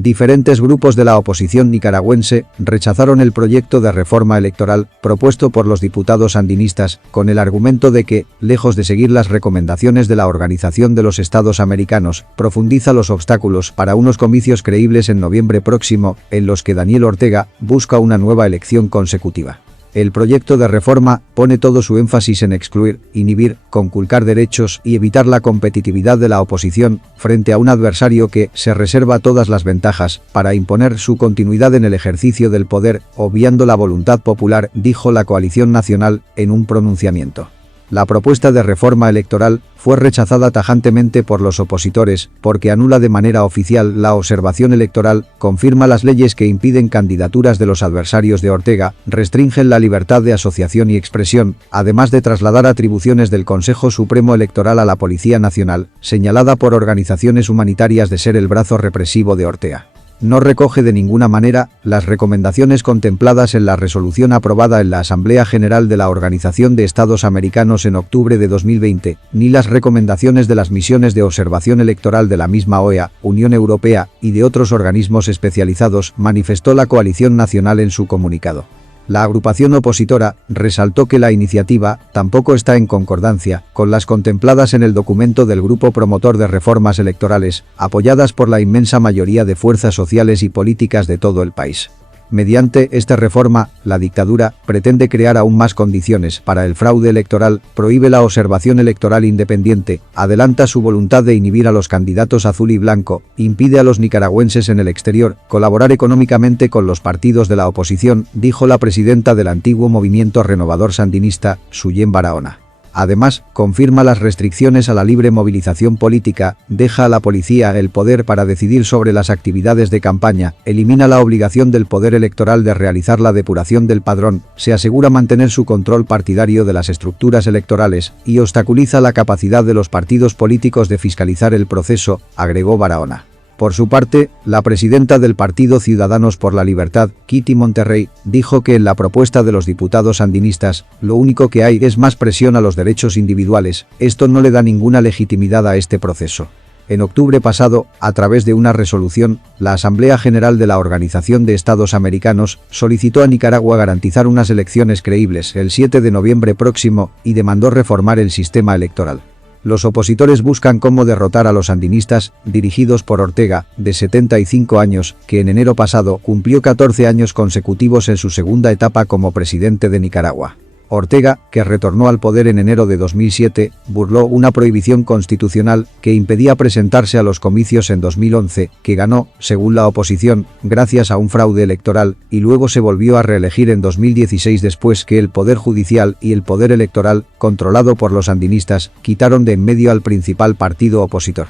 Diferentes grupos de la oposición nicaragüense rechazaron el proyecto de reforma electoral propuesto por los diputados sandinistas con el argumento de que, lejos de seguir las recomendaciones de la Organización de los Estados Americanos, profundiza los obstáculos para unos comicios creíbles en noviembre próximo, en los que Daniel Ortega busca una nueva elección consecutiva. El proyecto de reforma pone todo su énfasis en excluir, inhibir, conculcar derechos y evitar la competitividad de la oposición frente a un adversario que se reserva todas las ventajas para imponer su continuidad en el ejercicio del poder, obviando la voluntad popular, dijo la coalición nacional en un pronunciamiento. La propuesta de reforma electoral fue rechazada tajantemente por los opositores porque anula de manera oficial la observación electoral, confirma las leyes que impiden candidaturas de los adversarios de Ortega, restringen la libertad de asociación y expresión, además de trasladar atribuciones del Consejo Supremo Electoral a la Policía Nacional, señalada por organizaciones humanitarias de ser el brazo represivo de Ortega. No recoge de ninguna manera las recomendaciones contempladas en la resolución aprobada en la Asamblea General de la Organización de Estados Americanos en octubre de 2020, ni las recomendaciones de las misiones de observación electoral de la misma OEA, Unión Europea y de otros organismos especializados, manifestó la coalición nacional en su comunicado. La agrupación opositora resaltó que la iniciativa tampoco está en concordancia con las contempladas en el documento del grupo promotor de reformas electorales, apoyadas por la inmensa mayoría de fuerzas sociales y políticas de todo el país. Mediante esta reforma, la dictadura pretende crear aún más condiciones para el fraude electoral, prohíbe la observación electoral independiente, adelanta su voluntad de inhibir a los candidatos azul y blanco, impide a los nicaragüenses en el exterior colaborar económicamente con los partidos de la oposición, dijo la presidenta del antiguo movimiento renovador sandinista, Suyén Barahona. Además, confirma las restricciones a la libre movilización política, deja a la policía el poder para decidir sobre las actividades de campaña, elimina la obligación del poder electoral de realizar la depuración del padrón, se asegura mantener su control partidario de las estructuras electorales y obstaculiza la capacidad de los partidos políticos de fiscalizar el proceso, agregó Barahona. Por su parte, la presidenta del Partido Ciudadanos por la Libertad, Kitty Monterrey, dijo que en la propuesta de los diputados sandinistas, lo único que hay es más presión a los derechos individuales, esto no le da ninguna legitimidad a este proceso. En octubre pasado, a través de una resolución, la Asamblea General de la Organización de Estados Americanos solicitó a Nicaragua garantizar unas elecciones creíbles el 7 de noviembre próximo y demandó reformar el sistema electoral. Los opositores buscan cómo derrotar a los sandinistas, dirigidos por Ortega, de 75 años, que en enero pasado cumplió 14 años consecutivos en su segunda etapa como presidente de Nicaragua. Ortega, que retornó al poder en enero de 2007, burló una prohibición constitucional que impedía presentarse a los comicios en 2011, que ganó, según la oposición, gracias a un fraude electoral, y luego se volvió a reelegir en 2016 después que el Poder Judicial y el Poder Electoral, controlado por los sandinistas, quitaron de en medio al principal partido opositor.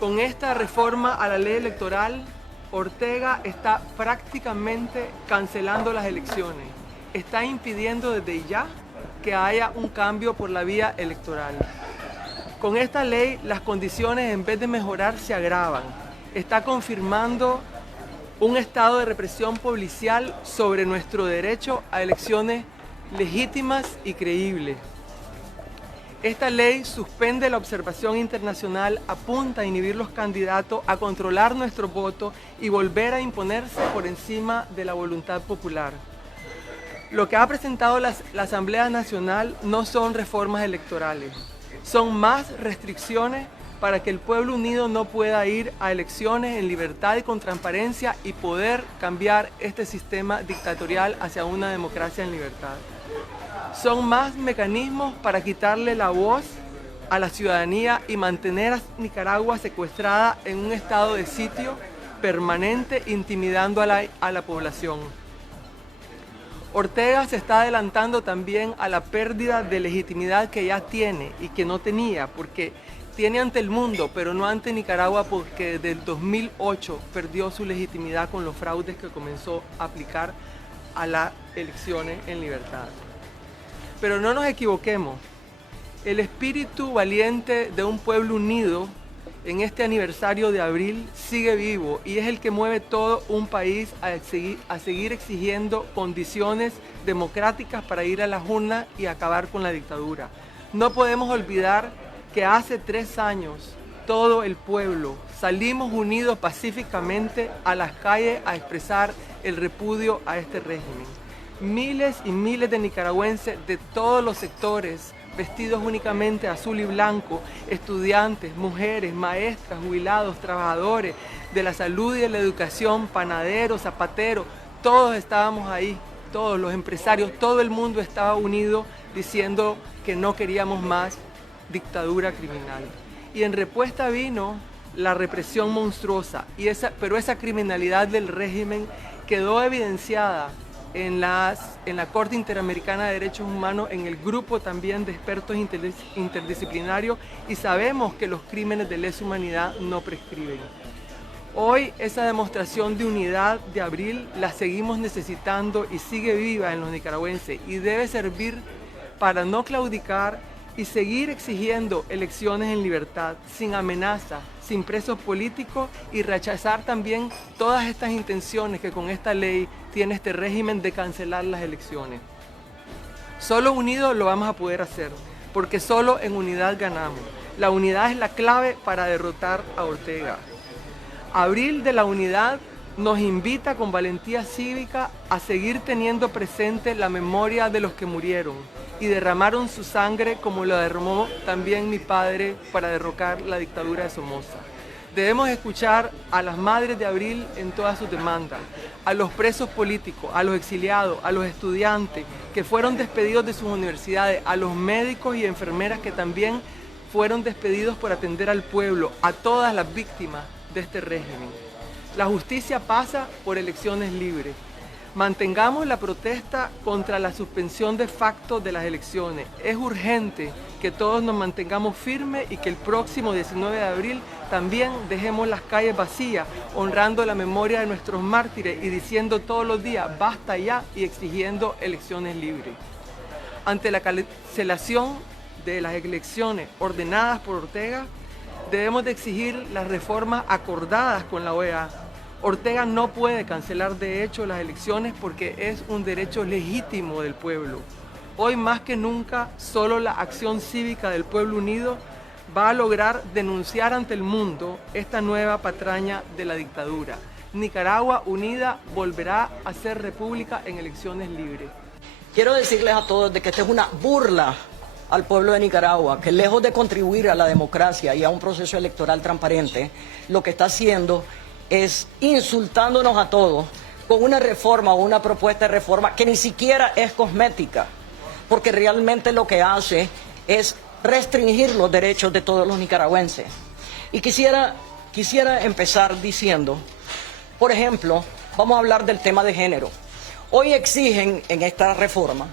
Con esta reforma a la ley electoral, Ortega está prácticamente cancelando las elecciones. Está impidiendo desde ya que haya un cambio por la vía electoral. Con esta ley, las condiciones en vez de mejorar se agravan. Está confirmando un estado de represión policial sobre nuestro derecho a elecciones legítimas y creíbles. Esta ley suspende la observación internacional, apunta a inhibir los candidatos, a controlar nuestro voto y volver a imponerse por encima de la voluntad popular. Lo que ha presentado la Asamblea Nacional no son reformas electorales, son más restricciones para que el pueblo unido no pueda ir a elecciones en libertad y con transparencia y poder cambiar este sistema dictatorial hacia una democracia en libertad. Son más mecanismos para quitarle la voz a la ciudadanía y mantener a Nicaragua secuestrada en un estado de sitio permanente, intimidando a la población. Ortega se está adelantando también a la pérdida de legitimidad que ya tiene y que no tenía, porque tiene ante el mundo, pero no ante Nicaragua, porque desde el 2008 perdió su legitimidad con los fraudes que comenzó a aplicar a las elecciones en libertad. Pero no nos equivoquemos, el espíritu valiente de un pueblo unido en este aniversario de abril sigue vivo y es el que mueve todo un país a seguir exigiendo condiciones democráticas para ir a las urnas y acabar con la dictadura. No podemos olvidar que hace 3 años todo el pueblo salimos unidos pacíficamente a las calles a expresar el repudio a este régimen. Miles y miles de nicaragüenses de todos los sectores, vestidos únicamente azul y blanco, estudiantes, mujeres, maestras, jubilados, trabajadores de la salud y de la educación, panaderos, zapateros, todos estábamos ahí, todos los empresarios, todo el mundo estaba unido diciendo que no queríamos más dictadura criminal. Y en respuesta vino la represión monstruosa, pero esa criminalidad del régimen quedó evidenciada en la Corte Interamericana de Derechos Humanos, en el grupo también de expertos interdisciplinarios, y sabemos que los crímenes de lesa humanidad no prescriben. Hoy esa demostración de unidad de abril la seguimos necesitando y sigue viva en los nicaragüenses y debe servir para no claudicar y seguir exigiendo elecciones en libertad, sin amenaza, sin presos políticos, y rechazar también todas estas intenciones que con esta ley tiene este régimen de cancelar las elecciones. Solo unidos lo vamos a poder hacer, porque solo en unidad ganamos. La unidad es la clave para derrotar a Ortega. Abril de la unidad nos invita con valentía cívica a seguir teniendo presente la memoria de los que murieron y derramaron su sangre como lo derramó también mi padre para derrocar la dictadura de Somoza. Debemos escuchar a las madres de Abril en todas sus demandas, a los presos políticos, a los exiliados, a los estudiantes que fueron despedidos de sus universidades, a los médicos y enfermeras que también fueron despedidos por atender al pueblo, a todas las víctimas de este régimen. La justicia pasa por elecciones libres. Mantengamos la protesta contra la suspensión de facto de las elecciones. Es urgente que todos nos mantengamos firmes y que el próximo 19 de abril también dejemos las calles vacías, honrando la memoria de nuestros mártires y diciendo todos los días basta ya y exigiendo elecciones libres. Ante la cancelación de las elecciones ordenadas por Ortega, debemos de exigir las reformas acordadas con la OEA. Ortega no puede cancelar de hecho las elecciones porque es un derecho legítimo del pueblo. Hoy más que nunca, solo la acción cívica del pueblo unido va a lograr denunciar ante el mundo esta nueva patraña de la dictadura. Nicaragua unida volverá a ser república en elecciones libres. Quiero decirles a todos de que esta es una burla al pueblo de Nicaragua, que lejos de contribuir a la democracia y a un proceso electoral transparente, lo que está haciendo es insultándonos a todos con una reforma o una propuesta de reforma que ni siquiera es cosmética, porque realmente lo que hace es restringir los derechos de todos los nicaragüenses. Y quisiera empezar diciendo, por ejemplo, vamos a hablar del tema de género. Hoy exigen en esta reforma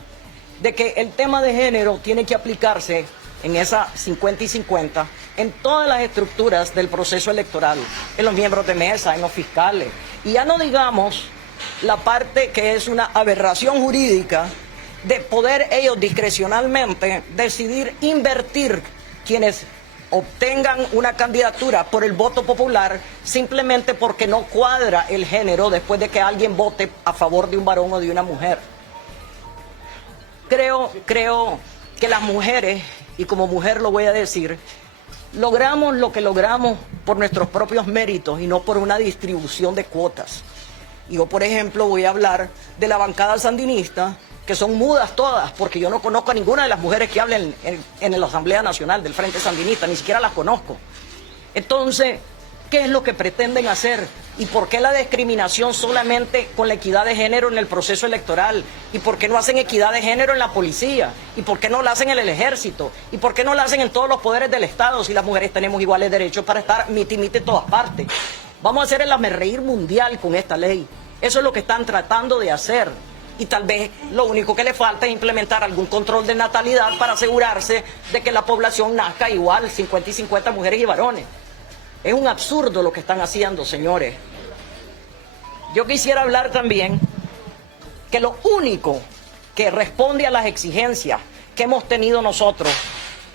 de que el tema de género tiene que aplicarse en esa 50 y 50 en todas las estructuras del proceso electoral, en los miembros de mesa, en los fiscales. Y ya no digamos la parte que es una aberración jurídica de poder ellos discrecionalmente decidir invertir quienes obtengan una candidatura por el voto popular simplemente porque no cuadra el género después de que alguien vote a favor de un varón o de una mujer. Creo que las mujeres, y como mujer lo voy a decir, logramos lo que logramos por nuestros propios méritos y no por una distribución de cuotas. Yo, por ejemplo, voy a hablar de la bancada sandinista, que son mudas todas, porque yo no conozco a ninguna de las mujeres que hablen en la Asamblea Nacional del Frente Sandinista, ni siquiera las conozco. Entonces, ¿qué es lo que pretenden hacer? ¿Y por qué la discriminación solamente con la equidad de género en el proceso electoral? ¿Y por qué no hacen equidad de género en la policía? ¿Y por qué no la hacen en el ejército? ¿Y por qué no la hacen en todos los poderes del Estado si las mujeres tenemos iguales derechos para estar miti-miti en todas partes? Vamos a hacer el hazmerreír mundial con esta ley. Eso es lo que están tratando de hacer. Y tal vez lo único que le falta es implementar algún control de natalidad para asegurarse de que la población nazca igual, 50 y 50 mujeres y varones. Es un absurdo lo que están haciendo, señores. Yo quisiera hablar también que lo único que responde a las exigencias que hemos tenido nosotros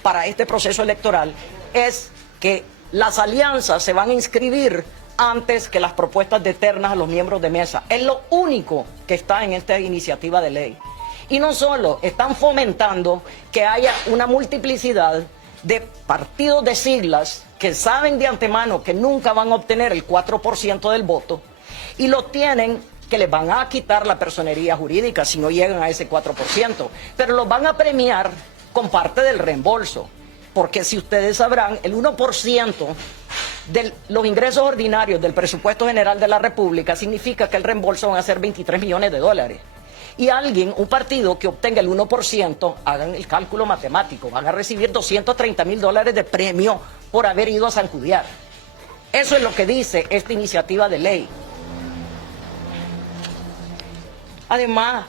para este proceso electoral es que las alianzas se van a inscribir antes que las propuestas de ternas a los miembros de mesa. Es lo único que está en esta iniciativa de ley. Y no solo, están fomentando que haya una multiplicidad de partidos de siglas que saben de antemano que nunca van a obtener el 4% del voto y lo tienen que les van a quitar la personería jurídica si no llegan a ese 4%, pero los van a premiar con parte del reembolso, porque si ustedes sabrán, el 1% de los ingresos ordinarios del presupuesto general de la República significa que el reembolso van a ser 23 millones de dólares. Y un partido que obtenga el 1%, hagan el cálculo matemático, van a recibir 230 mil dólares de premio por haber ido a zancudear. Eso es lo que dice esta iniciativa de ley. Además,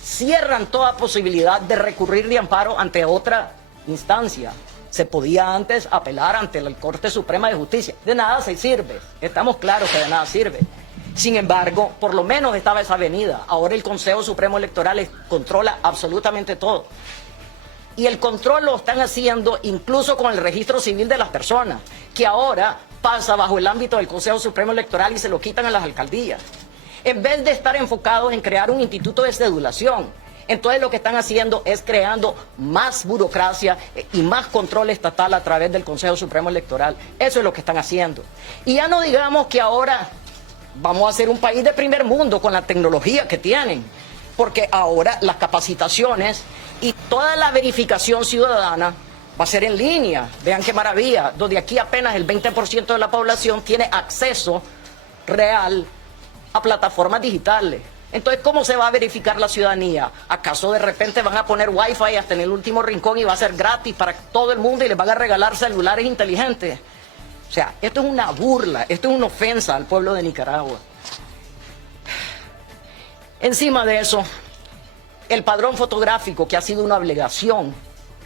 cierran toda posibilidad de recurrir de amparo ante otra instancia. Se podía antes apelar ante la Corte Suprema de Justicia. De nada se sirve, estamos claros que de nada sirve. Sin embargo, por lo menos estaba esa avenida. Ahora el Consejo Supremo Electoral controla absolutamente todo. Y el control lo están haciendo incluso con el registro civil de las personas, que ahora pasa bajo el ámbito del Consejo Supremo Electoral y se lo quitan a las alcaldías. En vez de estar enfocados en crear un instituto de cedulación, entonces lo que están haciendo es creando más burocracia y más control estatal a través del Consejo Supremo Electoral. Eso es lo que están haciendo. Y ya no digamos que ahora vamos a ser un país de primer mundo con la tecnología que tienen, porque ahora las capacitaciones y toda la verificación ciudadana va a ser en línea. Vean qué maravilla, donde aquí apenas el 20% de la población tiene acceso real a plataformas digitales. Entonces, ¿cómo se va a verificar la ciudadanía? ¿Acaso de repente van a poner wifi hasta en el último rincón y va a ser gratis para todo el mundo y les van a regalar celulares inteligentes? O sea, esto es una burla, esto es una ofensa al pueblo de Nicaragua. Encima de eso, el padrón fotográfico, que ha sido una obligación,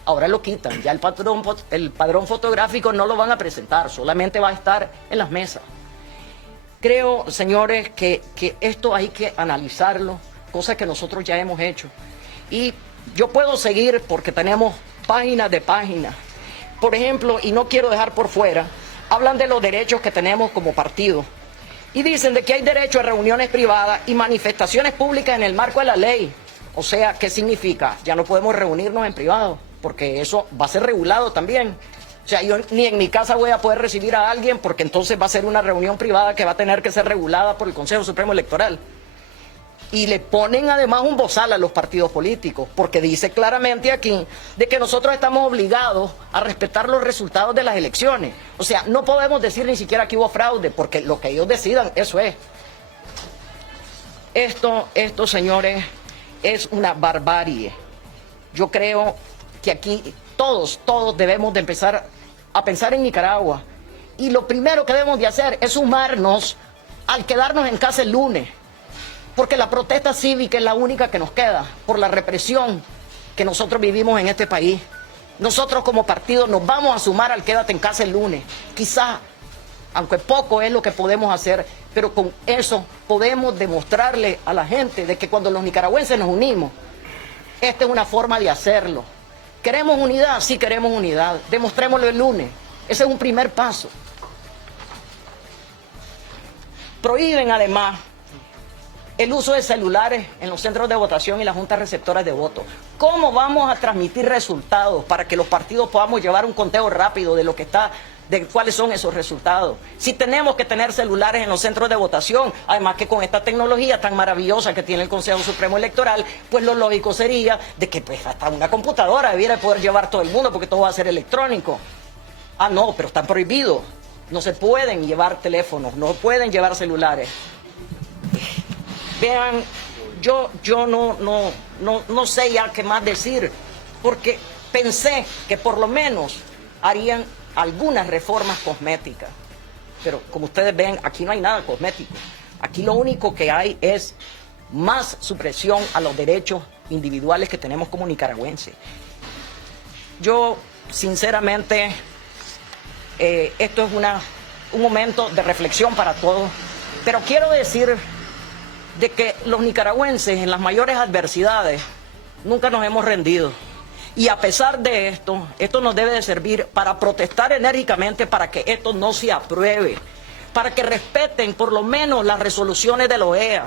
ahora lo quitan. Ya el padrón fotográfico no lo van a presentar, solamente va a estar en las mesas. Creo, señores, que esto hay que analizarlo, cosa que nosotros ya hemos hecho. Y yo puedo seguir porque tenemos páginas de páginas. Por ejemplo, y no quiero dejar por fuera, hablan de los derechos que tenemos como partido. Y dicen de que hay derecho a reuniones privadas y manifestaciones públicas en el marco de la ley. O sea, ¿qué significa? Ya no podemos reunirnos en privado, porque eso va a ser regulado también. O sea, yo ni en mi casa voy a poder recibir a alguien porque entonces va a ser una reunión privada que va a tener que ser regulada por el Consejo Supremo Electoral. Y le ponen además un bozal a los partidos políticos, porque dice claramente aquí de que nosotros estamos obligados a respetar los resultados de las elecciones. O sea, no podemos decir ni siquiera que hubo fraude, porque lo que ellos decidan, eso es. Esto, señores, es una barbarie. Yo creo que aquí todos debemos de empezar a pensar en Nicaragua. Y lo primero que debemos de hacer es sumarnos al quedarnos en casa el lunes. Porque la protesta cívica es la única que nos queda por la represión que nosotros vivimos en este país. Nosotros como partido nos vamos a sumar al quédate en casa el lunes. Quizá, aunque poco es lo que podemos hacer, pero con eso podemos demostrarle a la gente de que cuando los nicaragüenses nos unimos, esta es una forma de hacerlo. ¿Queremos unidad? Sí queremos unidad. Demostrémoslo el lunes. Ese es un primer paso. Prohíben además el uso de celulares en los centros de votación y las juntas receptoras de votos. ¿Cómo vamos a transmitir resultados para que los partidos podamos llevar un conteo rápido de lo que está, de cuáles son esos resultados? Si tenemos que tener celulares en los centros de votación, además que con esta tecnología tan maravillosa que tiene el Consejo Supremo Electoral, pues lo lógico sería de que pues hasta una computadora debiera poder llevar todo el mundo porque todo va a ser electrónico. Ah, no, pero están prohibidos. No se pueden llevar teléfonos, no pueden llevar celulares. Vean, yo no sé ya qué más decir, porque pensé que por lo menos harían algunas reformas cosméticas. Pero como ustedes ven, aquí no hay nada cosmético. Aquí lo único que hay es más supresión a los derechos individuales que tenemos como nicaragüenses. Yo, sinceramente, esto es un momento de reflexión para todos, pero quiero decir de que los nicaragüenses en las mayores adversidades nunca nos hemos rendido. Y a pesar de esto, esto nos debe de servir para protestar enérgicamente para que esto no se apruebe, para que respeten por lo menos las resoluciones de la OEA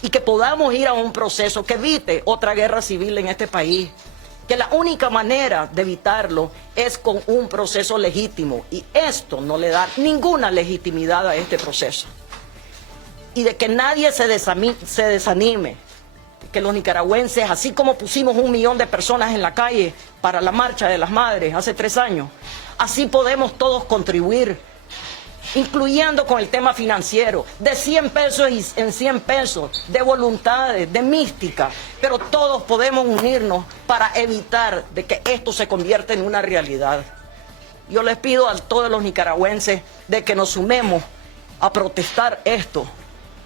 y que podamos ir a un proceso que evite otra guerra civil en este país. que la única manera de evitarlo es con un proceso legítimo, y esto no le da ninguna legitimidad a este proceso. Y de que nadie se desanime, que los nicaragüenses, así como pusimos 1 millón de personas en la calle para la Marcha de las Madres hace 3 años, así podemos todos contribuir, incluyendo con el tema financiero, de 100 pesos en 100 pesos, de voluntades, de mística, pero todos podemos unirnos para evitar de que esto se convierta en una realidad. Yo les pido a todos los nicaragüenses de que nos sumemos a protestar esto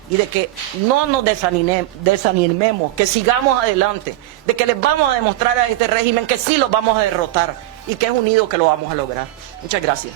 y de que no nos desanimemos, que sigamos adelante, de que les vamos a demostrar a este régimen que sí los vamos a derrotar y que es unido que lo vamos a lograr. Muchas gracias.